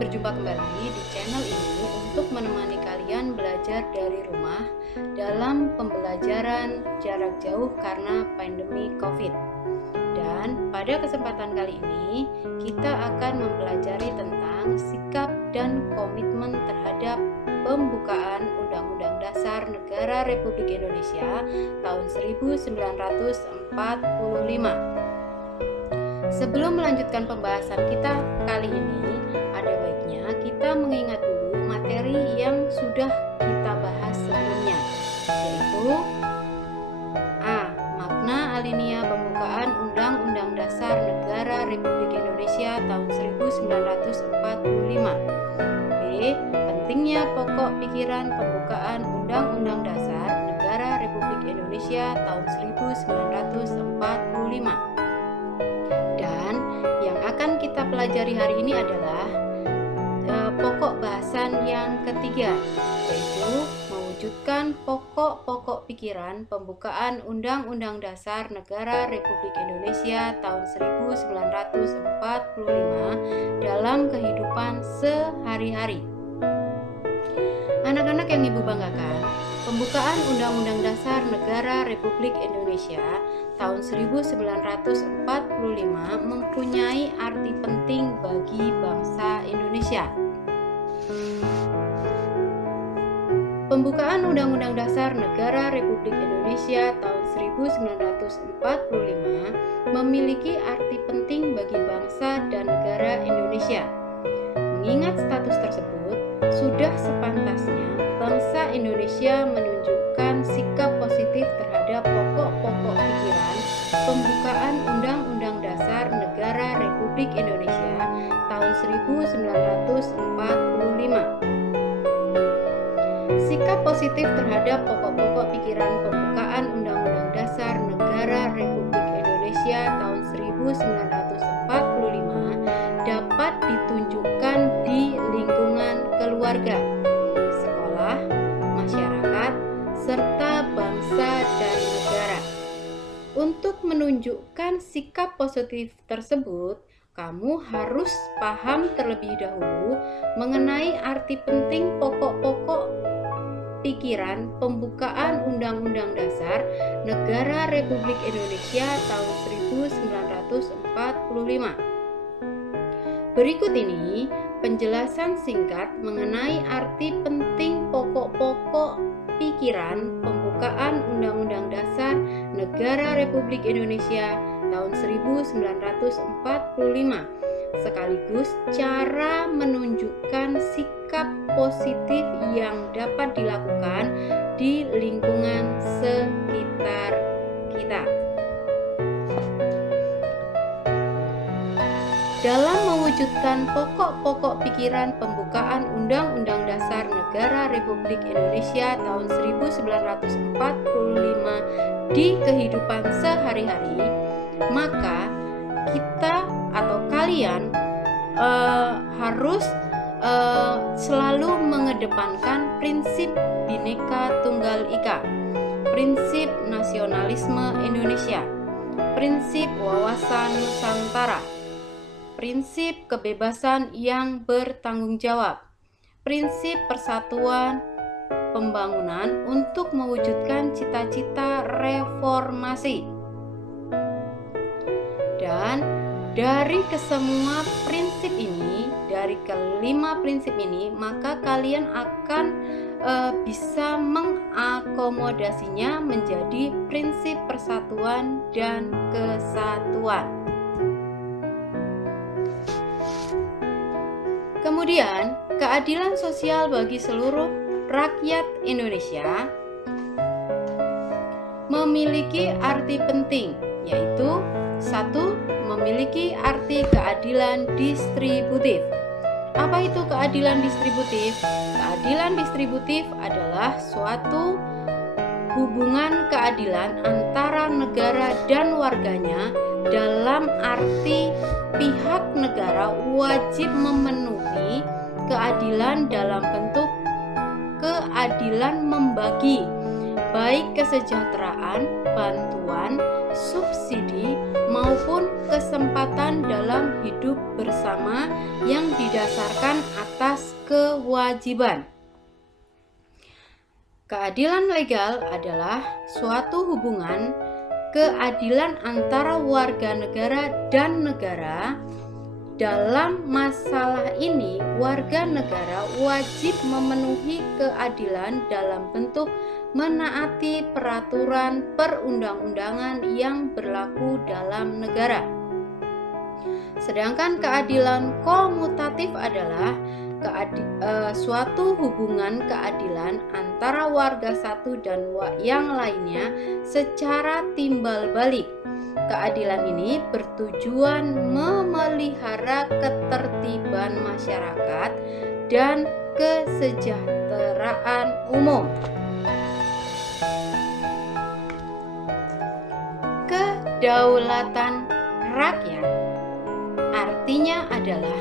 berjumpa kembali di channel ini untuk menemani kalian belajar dari rumah dalam pembelajaran jarak jauh karena pandemi COVID. Dan pada kesempatan kali ini kita akan mempelajari tentang sikap dan komitmen terhadap pembukaan Undang-Undang Dasar Negara Republik Indonesia tahun 1945. Sebelum melanjutkan pembahasan kita kali ini, ada baiknya kita mengingat dulu materi yang sudah kita bahas sebelumnya, yaitu A. Makna alinea pembukaan Undang-Undang Dasar Negara Republik Indonesia tahun 1945. B. Pentingnya pokok pikiran pembukaan Undang-Undang Dasar Negara Republik Indonesia tahun 1945. Dan yang akan kita pelajari hari ini adalah pokok bahasan yang ketiga, yaitu mewujudkan pokok-pokok pikiran pembukaan Undang-Undang Dasar Negara Republik Indonesia tahun 1945 dalam kehidupan sehari-hari. Anak-anak yang Ibu banggakan, pembukaan Undang-Undang Dasar Negara Republik Indonesia tahun 1945 mempunyai arti penting bagi bangsa Indonesia. Pembukaan Undang-Undang Dasar Negara Republik Indonesia tahun 1945 memiliki arti penting bagi bangsa dan negara Indonesia. Mengingat status tersebut, sudah sepantasnya bangsa Indonesia menunjukkan sikap positif terhadap pokok-pokok pikiran pembukaan Undang-Undang Dasar Negara Republik Indonesia tahun 1945. Sikap positif terhadap pokok-pokok pikiran pembukaan Undang-Undang Dasar Negara Republik Indonesia tahun 1945 dapat ditunjukkan di lingkungan keluarga, sekolah, masyarakat, serta bangsa dan negara. Untuk menunjukkan sikap positif tersebut, kamu harus paham terlebih dahulu mengenai arti penting pokok-pokok pikiran pembukaan Undang-Undang Dasar Negara Republik Indonesia tahun 1945. Berikut ini penjelasan singkat mengenai arti penting pokok-pokok pikiran pembukaan Undang-Undang Dasar Negara Republik Indonesia tahun 1945, sekaligus cara menunjukkan sikap positif yang dapat dilakukan di lingkungan sekitar kita. Dalam mewujudkan pokok-pokok pikiran pembukaan Undang-Undang Dasar Negara Republik Indonesia tahun 1945 di kehidupan sehari-hari, maka kita atau kalian harus selalu mengedepankan prinsip Bhinneka Tunggal Ika, prinsip nasionalisme Indonesia, prinsip wawasan Nusantara, prinsip kebebasan yang bertanggung jawab, prinsip persatuan pembangunan untuk mewujudkan cita-cita reformasi. Dan dari kesemua prinsip ini, dari kelima prinsip ini, maka kalian akan bisa mengakomodasinya menjadi prinsip persatuan dan kesatuan. Kemudian, keadilan sosial bagi seluruh rakyat Indonesia memiliki arti penting, yaitu 1. Memiliki arti keadilan distributif. Apa itu keadilan distributif? Keadilan distributif adalah suatu hubungan keadilan antara negara dan warganya dalam arti pihak negara wajib memenuhi keadilan dalam bentuk keadilan membagi, baik kesejahteraan, bantuan, subsidi, maupun kesempatan dalam hidup bersama yang didasarkan atas kewajiban. Keadilan legal adalah suatu hubungan keadilan antara warga negara dan negara. Dalam masalah ini, warga negara wajib memenuhi keadilan dalam bentuk menaati peraturan perundang-undangan yang berlaku dalam negara. Sedangkan keadilan komutatif adalah suatu hubungan keadilan antara warga satu dan yang lainnya secara timbal balik. Keadilan ini bertujuan memelihara ketertiban masyarakat dan kesejahteraan umum. Kedaulatan rakyat artinya adalah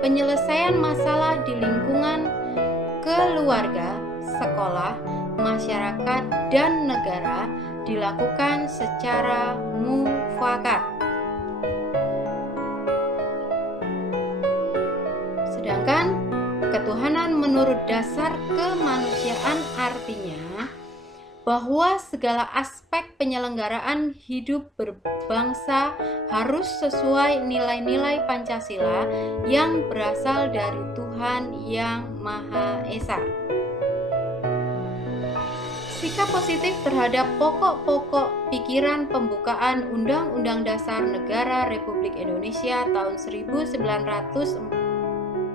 penyelesaian masalah di lingkungan keluarga, sekolah, masyarakat, dan negara dilakukan secara mufakat. Sedangkan ketuhanan menurut dasar kemanusiaan artinya bahwa segala aspek penyelenggaraan hidup berbangsa harus sesuai nilai-nilai Pancasila yang berasal dari Tuhan Yang Maha Esa. Sikap positif terhadap pokok-pokok pikiran pembukaan Undang-Undang Dasar Negara Republik Indonesia tahun 1945.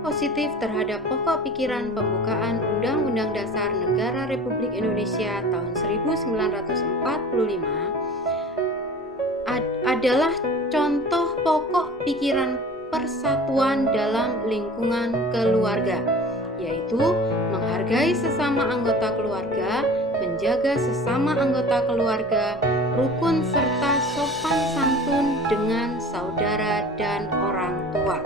Positif terhadap pokok pikiran pembukaan Undang-Undang Dasar Negara Republik Indonesia tahun 1945 adalah contoh pokok pikiran persatuan dalam lingkungan keluarga, yaitu menghargai sesama anggota keluarga, menjaga sesama anggota keluarga, rukun serta sopan santun dengan saudara dan orang tua.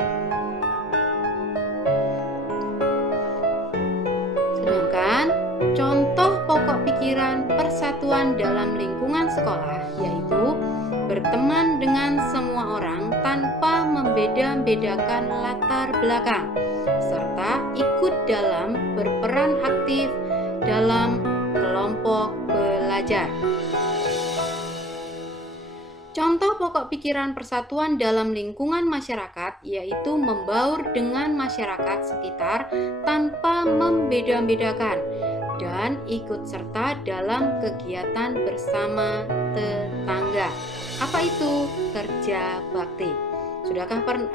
Sedangkan contoh pokok pikiran persatuan dalam lingkungan sekolah yaitu berteman dengan semua orang tanpa membeda-bedakan latar belakang, serta ikut dalam berperan aktif dalam kelompok belajar. Contoh pokok pikiran persatuan dalam lingkungan masyarakat yaitu membaur dengan masyarakat sekitar tanpa membeda-bedakan dan ikut serta dalam kegiatan bersama tetangga. Apa itu kerja bakti?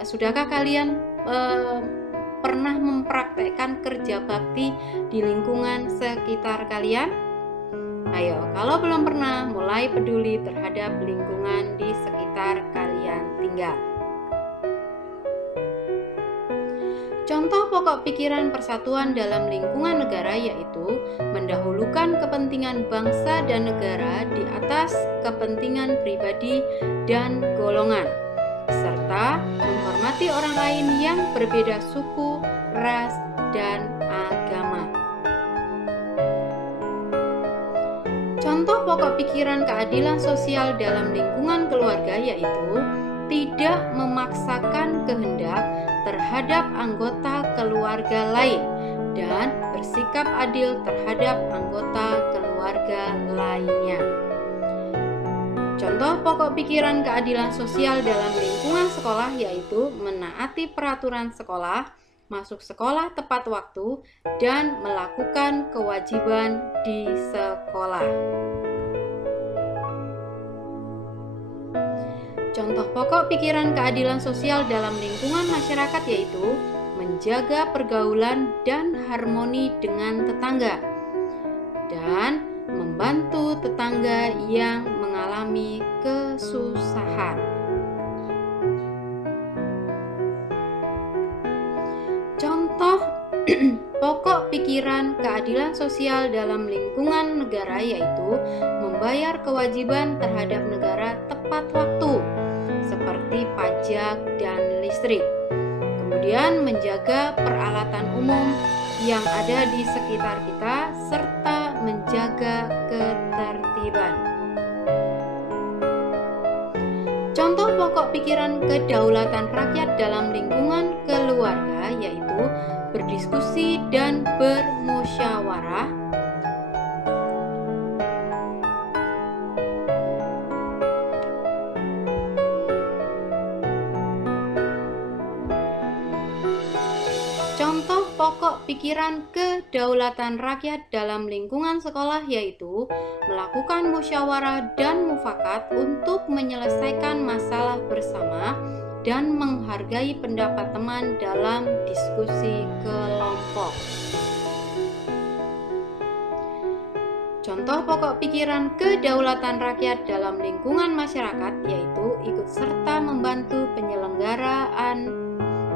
Sudahkah kalian pernah mempraktekkan kerja bakti di lingkungan sekitar kalian? Ayo, kalau belum pernah, mulai peduli terhadap lingkungan di sekitar kalian tinggal. Contoh pokok pikiran persatuan dalam lingkungan negara yaitu mendahulukan kepentingan bangsa dan negara di atas kepentingan pribadi dan golongan, serta menghormati orang lain yang berbeda suku, ras, dan agama. Contoh pokok pikiran keadilan sosial dalam lingkungan keluarga yaitu tidak memaksakan kehendak terhadap anggota keluarga lain dan bersikap adil terhadap anggota keluarga lainnya. Contoh pokok pikiran keadilan sosial dalam lingkungan sekolah yaitu menaati peraturan sekolah, masuk sekolah tepat waktu, dan melakukan kewajiban di sekolah. Contoh pokok pikiran keadilan sosial dalam lingkungan masyarakat yaitu menjaga pergaulan dan harmoni dengan tetangga dan membantu tetangga yang mengalami kesusahan. Contoh pokok pikiran keadilan sosial dalam lingkungan negara yaitu membayar kewajiban terhadap negara tepat waktu seperti pajak dan listrik. Kemudian menjaga peralatan umum yang ada di sekitar kita serta menjaga ketertiban. Contoh pikiran kedaulatan rakyat dalam lingkungan keluarga yaitu berdiskusi dan bermusyawarah. Contoh pokok pikiran kedaulatan rakyat dalam lingkungan sekolah yaitu melakukan musyawarah dan mufakat untuk menyelesaikan masalah bersama dan menghargai pendapat teman dalam diskusi kelompok. Contoh pokok pikiran kedaulatan rakyat dalam lingkungan masyarakat yaitu ikut serta membantu penyelenggaraan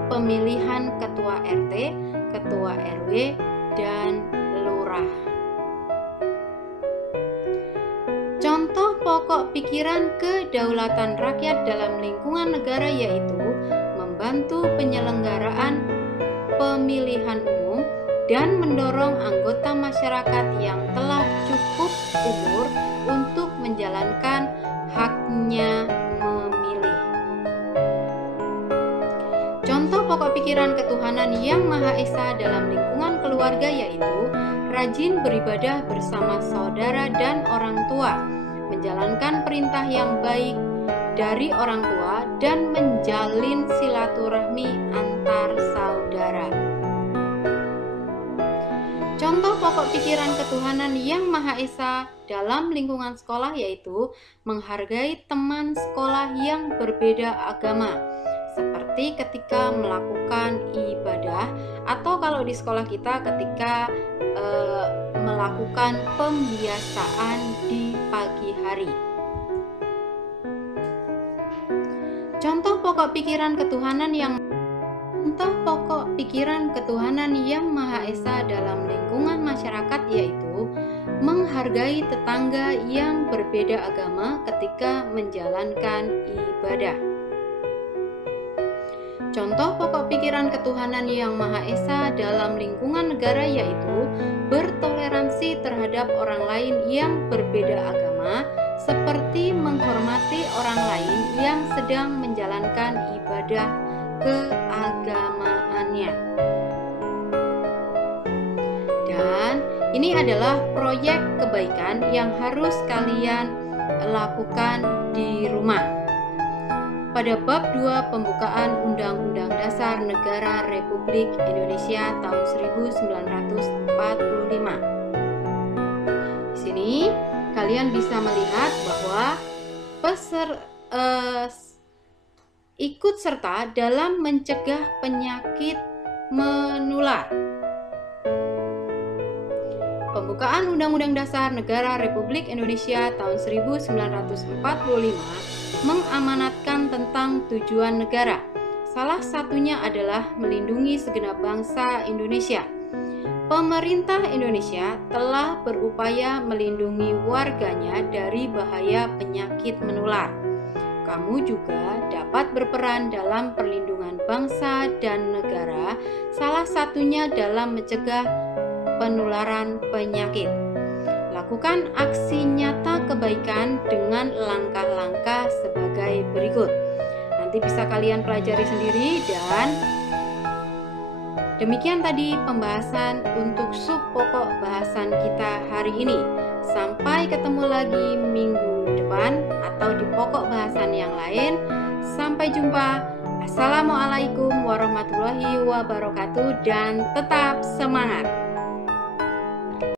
pemilihan ketua RT, ketua RW, dan lurah. Contoh pokok pikiran kedaulatan rakyat dalam lingkungan negara yaitu membantu penyelenggaraan pemilihan umum dan mendorong anggota masyarakat yang telah cukup umur untuk menjalankan haknya memilih. Contoh pokok pikiran ketuhanan yang Maha Esa dalam lingkungan keluarga yaitu rajin beribadah bersama saudara dan orang tua, menjalankan perintah yang baik dari orang tua, dan menjalin silaturahmi antar saudara. Contoh pokok pikiran ketuhanan yang Maha Esa dalam lingkungan sekolah yaitu menghargai teman sekolah yang berbeda agama, seperti ketika melakukan ibadah atau kalau di sekolah kita ketika melakukan pembiasaan di pagi hari. Contoh pokok pikiran ketuhanan yang Maha Esa dalam lingkungan masyarakat yaitu menghargai tetangga yang berbeda agama ketika menjalankan ibadah. Contoh pokok pikiran ketuhanan yang Maha Esa dalam lingkungan negara yaitu bertoleransi terhadap orang lain yang berbeda agama, seperti menghormati orang lain yang sedang menjalankan ibadah keagamaannya. Dan ini adalah proyek kebaikan yang harus kalian lakukan di rumah. Pada bab 2 pembukaan Undang-Undang Dasar Negara Republik Indonesia tahun 1945. Di sini kalian bisa melihat bahwa ikut serta dalam mencegah penyakit menular. Pembukaan Undang-Undang Dasar Negara Republik Indonesia tahun 1945 mengamanatkan tentang tujuan negara. Salah satunya adalah melindungi segenap bangsa Indonesia. Pemerintah Indonesia telah berupaya melindungi warganya dari bahaya penyakit menular. Kamu juga dapat berperan dalam perlindungan bangsa dan negara, salah satunya dalam mencegah penularan penyakit. Lakukan aksi nyata kebaikan dengan langkah-langkah sebagai berikut. Nanti bisa kalian pelajari sendiri, dan demikian tadi pembahasan untuk sub pokok bahasan kita hari ini. Sampai ketemu lagi minggu depan atau di pokok bahasan yang lain. Sampai jumpa. Assalamualaikum warahmatullahi wabarakatuh dan tetap semangat.